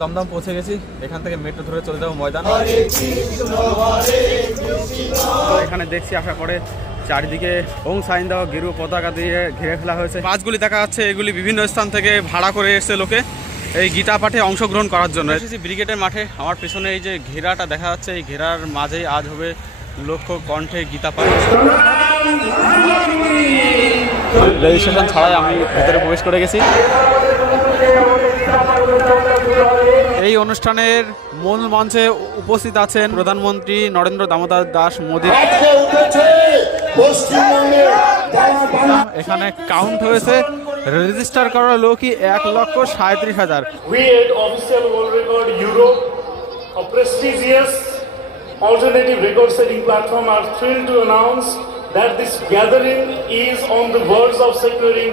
দমদম পৌঁছে গেছি, এখান থেকে মেট্রো ধরে চলে যাবো ময়দান। তো এখানে দেখছি আসার পরে চারিদিকে ওং সাইন দেওয়া গেরু পতাকা দিয়ে ঘিরে ফেলা হয়েছে। বাসগুলি দেখা যাচ্ছে, এগুলি বিভিন্ন স্থান থেকে ভাড়া করে এসছে লোকে এই গীতা পাঠে অংশগ্রহণ করার জন্য। এসেছি ব্রিগেডের মাঠে। আমার পিছনে এই যে ঘেরাটা দেখা যাচ্ছে, এই ঘেরার মাঝেই আজ হবে লক্ষ্য কণ্ঠে গীতা পাঠ। রেজিস্ট্রেশন ছাড়াই আমি ভেতরে প্রবেশ করে গেছি। এই অনুষ্ঠানের মূল মঞ্চে উপস্থিত আছেন প্রধানমন্ত্রী নরেন্দ্র দামোদর দাস মোদী। এখানে কাউন্ট হয়েছে, রেজিস্টার করার লোকই 1,37,000। We at Official World Record Europe, a prestigious alternative record-setting platform, are thrilled to announce that this gathering is on the verge of securing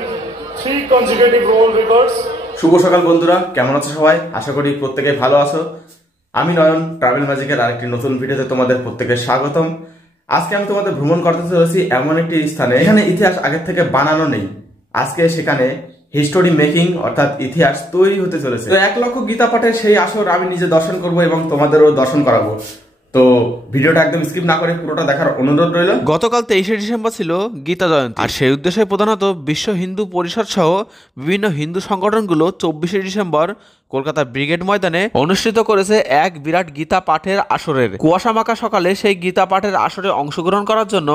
3 consecutive world records. শুভ সকাল বন্ধুরা, কেমন আছো সবাই? আশা করি প্রত্যেকে ভালো আছো। আমি নয়ন, ট্রাভেল ম্যাজিকের আরেকটি নতুন ভিডিওতে তোমাদের প্রত্যেকের স্বাগতম। আজকে আমি তোমাদের ভ্রমণ করতে চলেছি এমন একটি স্থানে, এখানে ইতিহাস আগের থেকে বানানো নেই। আজকে সেখানে হিস্টোরি মেকিং অর্থাৎ ইতিহাস তৈরি হতে চলেছে। তো 1 লক্ষ গীতা পাঠের সেই আসর আমি নিজে দর্শন করব এবং তোমাদেরও দর্শন করাবো। তো ভিডিওটা একদম স্কিপ না করে পুরোটা দেখার অনুরোধ রইল। গতকাল 23শে ডিসেম্বর ছিল গীতা জয়ন্তী, আর সেই উদ্দেশ্যে প্রধানত বিশ্ব হিন্দু পরিষদ সহ বিভিন্ন হিন্দু সংগঠনগুলো 24শে ডিসেম্বর কলকাতা ব্রিগেড ময়দানে অনুষ্ঠিত করেছে এক বিরাট গীতা পাঠের আসরের। কুয়াশা মাখা সকালে সেই গীতা পাঠের আসরে অংশগ্রহণ করার জন্য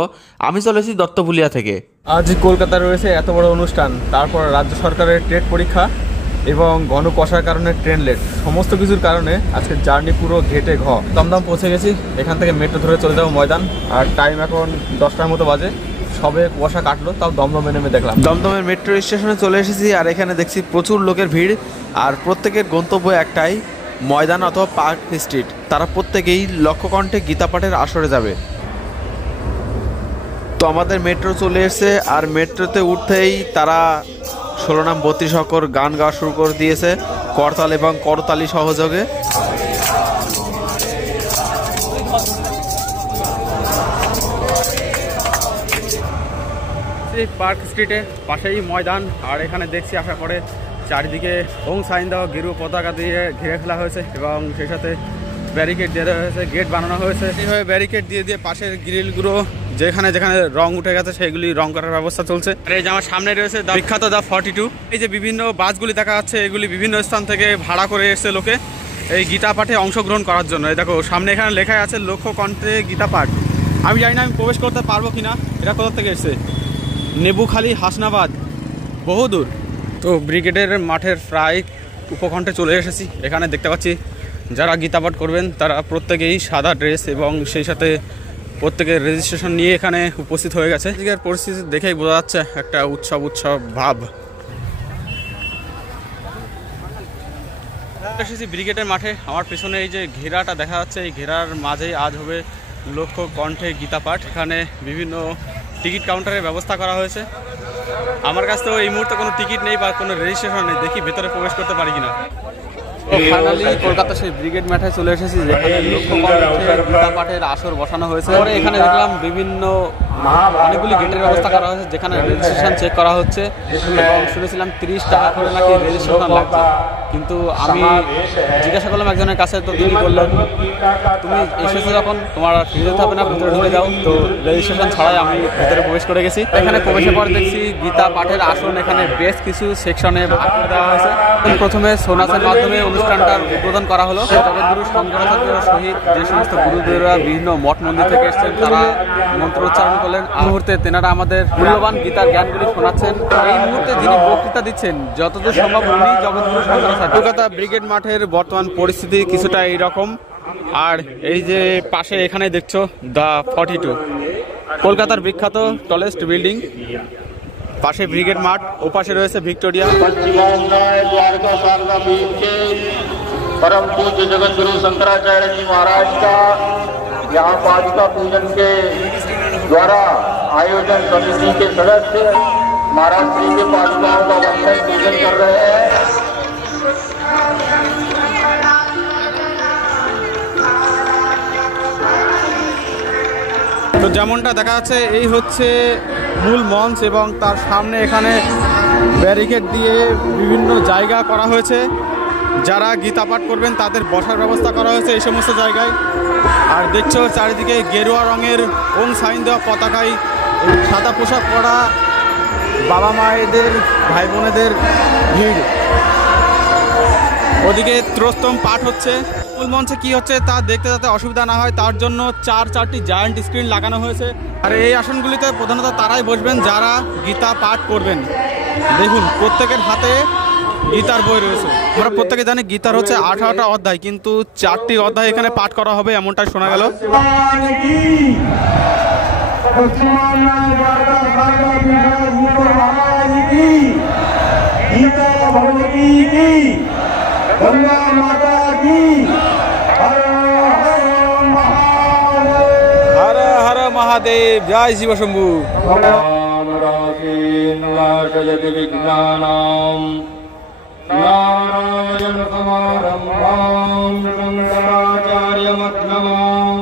আমি চলেছি দত্তপুলিয়া থেকে। আজ কলকাতায় রয়েছে এত বড় অনুষ্ঠান, তারপর রাজ্য সরকারের টেট পরীক্ষা এবং ঘন কষার কারণে ট্রেন লেট, সমস্ত কিছুর কারণে আজকে জার্নি পুরো ঘেটে ঘ। দমদম পৌঁছে গেছি, এখান থেকে মেট্রো ধরে চলে যাবো ময়দান। আর টাইম এখন 10টার মতো বাজে, সবে কুয়াশা কাটলো, তাও দমদমে নেমে দেখলাম। দমদমের মেট্রো স্টেশনে চলে এসেছি, আর এখানে দেখছি প্রচুর লোকের ভিড়, আর প্রত্যেকের গন্তব্য একটাই, ময়দান অথবা পার্ক স্ট্রিট। তারা প্রত্যেকেই লক্ষ্যকণ্ঠে গীতা পাঠের আসরে যাবে। তো আমাদের মেট্রো চলে এসেছে, আর মেট্রোতে উঠতেই তারা 16 নাম 32 অক্ষর গান গাওয়া শুরু করে দিয়েছে করতাল এবং করতালি সহযোগে। পার্ক স্ট্রিটে পাশেই ময়দান, আর এখানে দেখছি আসার পরে চারিদিকে ওং সাইন দেওয়া গেরু পতাকা দিয়ে ঘিরে ফেলা হয়েছে এবং সেই সাথে ব্যারিকেড দিয়ে দেওয়া হয়েছে, গেট বানানো হয়েছে। এইভাবে ব্যারিকেড দিয়ে দিয়ে পাশের গ্রিলগুলো যেখানে যেখানে রং উঠে গেছে সেগুলি রং করার ব্যবস্থা চলছে। আর এই যে আমার সামনে রয়েছে বিখ্যাত দা 42। এই যে বিভিন্ন বাসগুলি দেখা যাচ্ছে, এগুলি বিভিন্ন স্থান থেকে ভাড়া করে এসছে লোকে এই গীতা পাঠে অংশগ্রহণ করার জন্য। এই দেখো সামনে এখানে লেখা আছে লক্ষ্য কণ্ঠে গীতা পাঠ। আমি জানি না আমি প্রবেশ করতে পারবো কিনা। এটা কোথা থেকে এসছে? নেবুখালী, হাসনাবাদ, বহুদূর। তো ব্রিগেডের মাঠের প্রায় উপকণ্ঠে চলে এসেছি। এখানে দেখতে পাচ্ছি যারা গীতা পাঠ করবেন তারা প্রত্যেকেই সাদা ড্রেস এবং সেই সাথে প্রত্যেকের রেজিস্ট্রেশন নিয়ে এখানে উপস্থিত হয়ে গেছে। এদিকের পরিস্থিতি দেখেই বোঝা যাচ্ছে একটা উৎসব ভাব। এসেছি ব্রিগেডের মাঠে। আমার পেছনে এই যে ঘেরাটা দেখা যাচ্ছে, এই ঘেরার মাঝেই আজ হবে লক্ষ্য কণ্ঠে গীতা পাঠ। এখানে বিভিন্ন টিকিট কাউন্টারের ব্যবস্থা করা হয়েছে। আমার কাছ তো এই মুহূর্তে কোনো টিকিট নেই বা কোনো রেজিস্ট্রেশন নেই, দেখি ভেতরে প্রবেশ করতে পারি কিনা। ফাইনালি কলকাতা সেই ব্রিগেড মাঠে চলে এসেছি, যেখানে লক্ষ্য কণ্ঠে গীতা পাঠের আসর বসানো হয়েছে। পরে এখানে দেখলাম বিভিন্ন অনেকগুলি গেটের ব্যবস্থা করা হয়েছে, যেখানে রেজিস্ট্রেশন চেক করা হচ্ছে এবং শুনেছিলাম 30 টাকা করে নাকি রেজিস্ট্রেশন লাগছে। কিন্তু আমি জিজ্ঞাসা করলাম একজনের কাছে, তো তিনি বললেন তুমি এসেছো যখন তোমার ফিরে যেতে হবে না, ভিতরে ঢুকে যাও। তো রেজিস্ট্রেশন ছাড়াই আমি ভেতরে প্রবেশ করে গেছি। এখানে প্রবেশের পর দেখছি গীতা পাঠের আসন এখানে বেশ কিছু সেকশনে ভাগ করে দেওয়া হয়েছে। প্রথমে সোনাসের মাধ্যমে অনুষ্ঠানটার উদ্বোধন করা হলো। জগৎগুরু শঙ্করাচার্য সহিত যে সমস্ত গুরুদেবরা বিভিন্ন মঠ মন্দির থেকে এসেছেন তারা মন্ত্র উচ্চারণ করলেন। এই মুহূর্তে তেনারা আমাদের মূল্যবান গীতার জ্ঞানগুলি শোনাচ্ছেন। এই মুহূর্তে যিনি বক্তৃতা দিচ্ছেন যতদূর সম্ভব উনি জগৎগুরু শঙ্করাচার্য। কলকাতা ব্রিগেড মাঠের বর্তমান পরিস্থিতি কিছুটা এইরকম। আর এই যে পাশে এখানে দেখছো দা 42, কলকাতার বিখ্যাত টলেস্ট বিল্ডিং। পাশে ব্রিগেড মাঠ, ওপাশে রয়েছে ভিক্টোরিয়া। परम पूज्य जगत गुरु शंकराचार्य जी महाराज का यहाँ पादुका पूजन के द्वारा आयोजन समिति के सदस्य महाराज श्री के पादुकाओं का वंदन पूजन कर रहे हैं। তো যেমনটা দেখা যাচ্ছে এই হচ্ছে মূল মঞ্চ এবং তার সামনে এখানে ব্যারিকেড দিয়ে বিভিন্ন জায়গা করা হয়েছে যারা গীতা পাঠ করবেন তাদের বসার ব্যবস্থা করা হয়েছে এই সমস্ত জায়গায়। আর দেখছো চারিদিকে গেরুয়া রঙের ওম সাইন দেওয়া পতাকায় সাদা পোশাক পরা বাবা মায়েদের ভাই বোনেদের ভিড়। ওদিকে ত্রস্তম পাঠ হচ্ছে। মূল মঞ্চে কি হচ্ছে তা দেখতে যাতে অসুবিধা না হয় তার জন্য চারটি জায়ান্ট স্ক্রিন লাগানো হয়েছে। আর এই আসনগুলিতে প্রধানত তারাই বসবেন যারা গীতা পাঠ করবেন। দেখুন প্রত্যেকের হাতে গীতার বই রয়েছে। আমরা প্রত্যেকে জানি গীতার হচ্ছে 18টা অধ্যায়, কিন্তু 4টি অধ্যায় এখানে পাঠ করা হবে এমনটাই শোনা গেল। হর হর মহাদেব, জয় শিব শম্ভু। नारायण समारंभां शंकराचार्य मध्यमां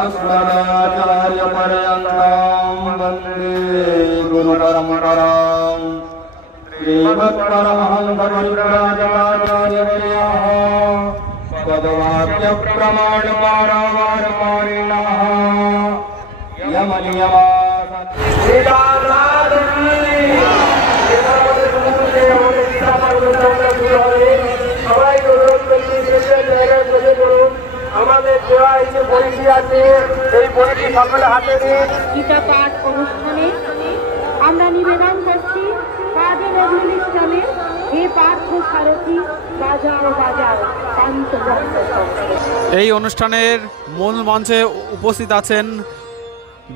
अस्मदाचार्य पर्यन्तां वन्दे गुरु परम्परां श्रीमत्परमहंस परिव्राजकाचार्यवर्यः पदवाक्य प्रमाण पारावार पारिणः यमनियमा আমাদের দেওয়া এই যে বইটি আছে এই বইটি সকলে হাতে নিয়ে গীতা পাঠ অনুষ্ঠানে আমরা নিবেদন করছি কাজী নজরুল ইসলামের হে পার্থ সারথী বাজাও বাজাও শান্ত ভক্ত। এই অনুষ্ঠানের মূল মঞ্চে উপস্থিত আছেন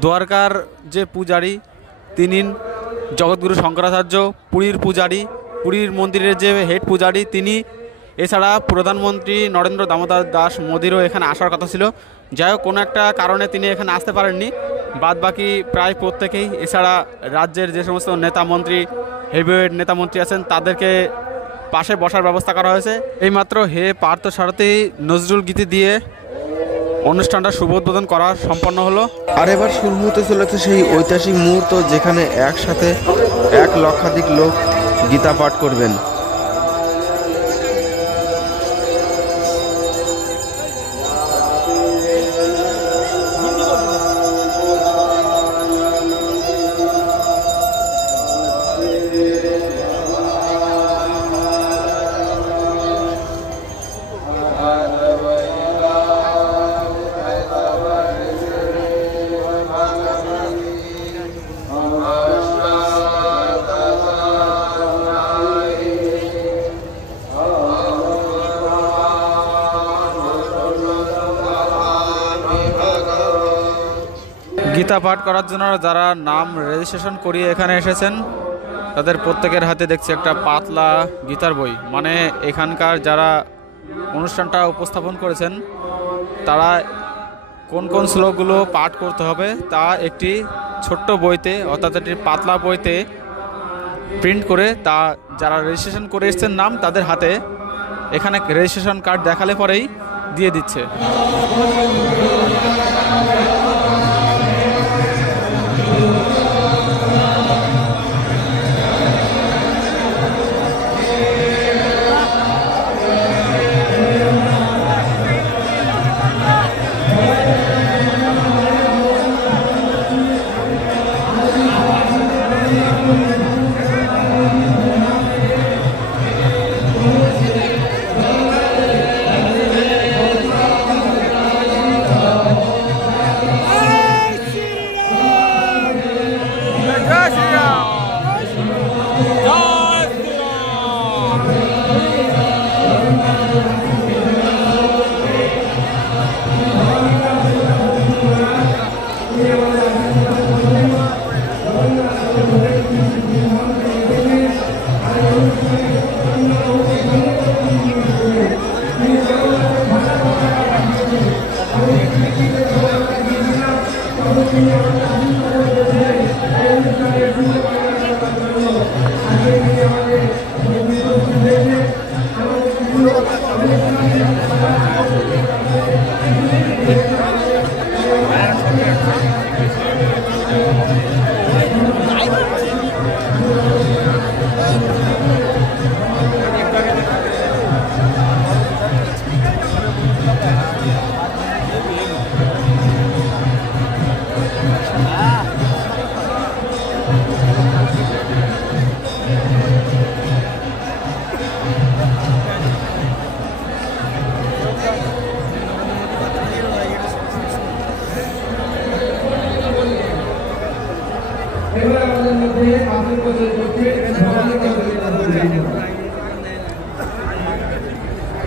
দ্বারকার যে পূজারী তিনি জগৎগুরু শঙ্করাচার্য, পুরীর পূজারী, পুরীর মন্দিরের যে হেড পূজারী তিনি, এছাড়া প্রধানমন্ত্রী নরেন্দ্র দামোদর দাস মোদিরও এখানে আসার কথা ছিল। যাই হোক কোনো একটা কারণে তিনি এখানে আসতে পারেননি। বাদ বাকি প্রায় প্রত্যেকেই, এছাড়া রাজ্যের যে সমস্ত নেতা মন্ত্রী, হেভিওয়েট নেতা মন্ত্রী আছেন তাদেরকে পাশে বসার ব্যবস্থা করা হয়েছে। এইমাত্র হে পার্থ সারথী নজরুল গীতি দিয়ে অনুষ্ঠানটা শুভ উদ্বোধন করা সম্পন্ন হলো। আর এবার শুরু হতে চলেছে সেই ঐতিহাসিক মুহূর্ত যেখানে একসাথে 1 লক্ষাধিক লোক গীতা পাঠ করবেন। গীতা পাঠ করার জন্য যারা নাম রেজিস্ট্রেশন করিয়ে এখানে এসেছেন তাদের প্রত্যেকের হাতে দেখছি একটা পাতলা গীতার বই। মানে এখানকার যারা অনুষ্ঠানটা উপস্থাপন করেছেন তারা কোন কোন শ্লোকগুলো পাঠ করতে হবে তা একটি ছোট্ট বইতে, অর্থাৎ একটি পাতলা বইতে প্রিন্ট করে তা যারা রেজিস্ট্রেশন করে এসেছেন নাম তাদের হাতে এখানে রেজিস্ট্রেশন কার্ড দেখালে পরেই দিয়ে দিচ্ছে।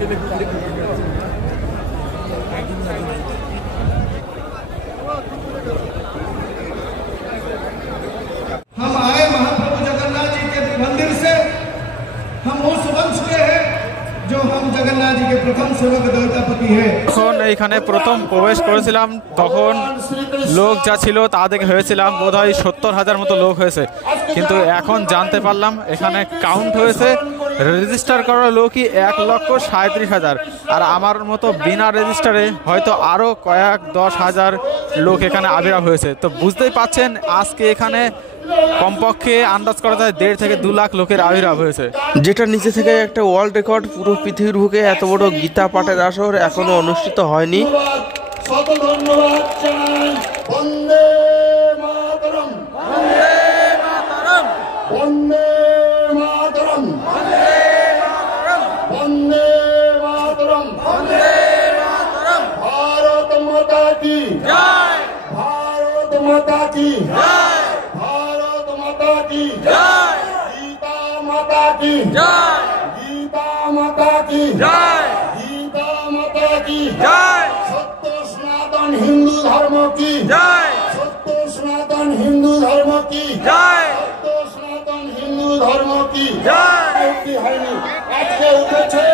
हम आए महाप्रभु जगन्नाथ जी के मंदिर से, हम उस वंश के हैं जो हम जगन्नाथ जी के प्रथम सेवक दौलतापति हैं। যখন এইখানে প্রথম প্রবেশ করেছিলাম তখন লোক যা ছিল তা দেখে হয়েছিলাম বোধহয় 70,000 মতো লোক হয়েছে, কিন্তু এখন জানতে পারলাম এখানে কাউন্ট হয়েছে রেজিস্টার করা লোকই 1,37,000, আর আমার মতো বিনা রেজিস্টারে হয়তো আরও কয়েক 10,000 লোক এখানে আবির্ভাব হয়েছে। তো বুঝতেই পাচ্ছেন আজকে এখানে কমপক্ষে আন্দাজ করা যায় 1.5 থেকে 2 লাখ লোকের আবির্ভাব হয়েছে, যেটা নিচে থেকে একটা ওয়ার্ল্ড রেকর্ড। পুরো পৃথিবীর বুকে এত বড় গীতা পাঠের আসর এখনো অনুষ্ঠিত হয়নি। শত ধন্যবাদ জানাই। বন্দে মাতরম, বন্দে মাতরম, বন্দে মাতরম, বন্দে মাতরম, বন্দে মাতরম। ভারত মাতা কি জয়, ভারত মাতা কি জয়, ভারত মাতা কি জয়, গীতা মাতা কি জয়, গীতা মাতা কি জয়, গীতা মাতা কি জয়। সত্য সনাতন হিন্দু ধর্ম কি জয়, সত্য সনাতন হিন্দু ধর্ম কি জয়, সত্য সনাতন হিন্দু ধর্ম কি জয়। হয়নি আজকে উঠেছে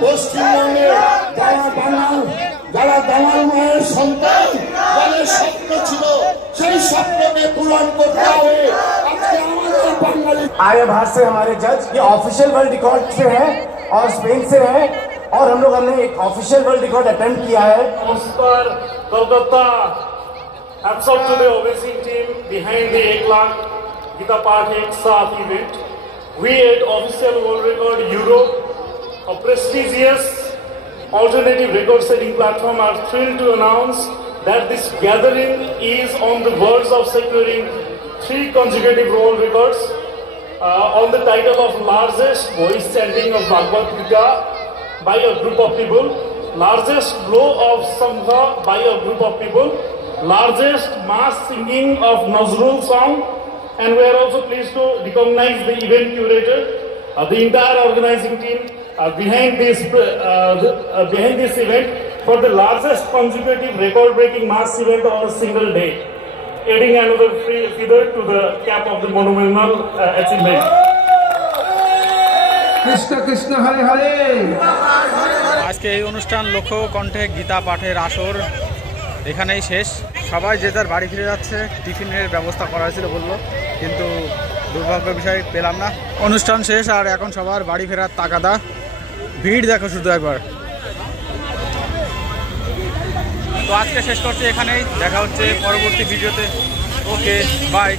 পশ্চিমবঙ্গে যারা দামাল মায়ের সন্তান, যাদের স্বপ্ন ছিল সেই স্বপ্নকে পূরণ করতে হবে। আজকে আমাদের বাঙালি आर्य भारत से हमारे जज ये ऑफिशियल वर्ल्ड रिकॉर्ड से है और स्पेन से है, और हमने एक ऑफिशियल वर्ल्ड रिकॉर्ड अटेम्प्ट किया है। नमस्कार Kolkata, hats off to the organizing team behind the 1 lakh Gita Path Ek Saath event. We at Official World Record Europe, a prestigious alternative record setting platform, are thrilled to announce that this gathering is on the verge of securing 3 consecutive world records on the title of largest voice chanting of Bhagavad Gita by a group of people, largest blow of Sangha by a group of people, largest mass singing of Nazrul song, and we are also pleased to recognize the event curator, the entire organizing team behind this event for the largest consecutive record-breaking mass event on a single day, adding another feather to the cap of the monumental achievement. Krishna Krishna Hare Hare. আজকে এই অনুষ্ঠান লক্ষ্য কণ্ঠে গীতা পাঠের আসর এখানেই শেষ। সবাই যে যার বাড়ি ফিরে যাচ্ছে, টিফিনের ব্যবস্থা করা হয়েছিল বললো, কিন্তু দুর্ভাগ্যের বিষয় পেলাম না। অনুষ্ঠান শেষ আর এখন সবার বাড়ি ফেরার তাগাদা। ভিড় দেখো শুধু একবার। তো আজকে শেষ করছি এখানেই, দেখা হচ্ছে পরবর্তী ভিডিওতে। Okay bye.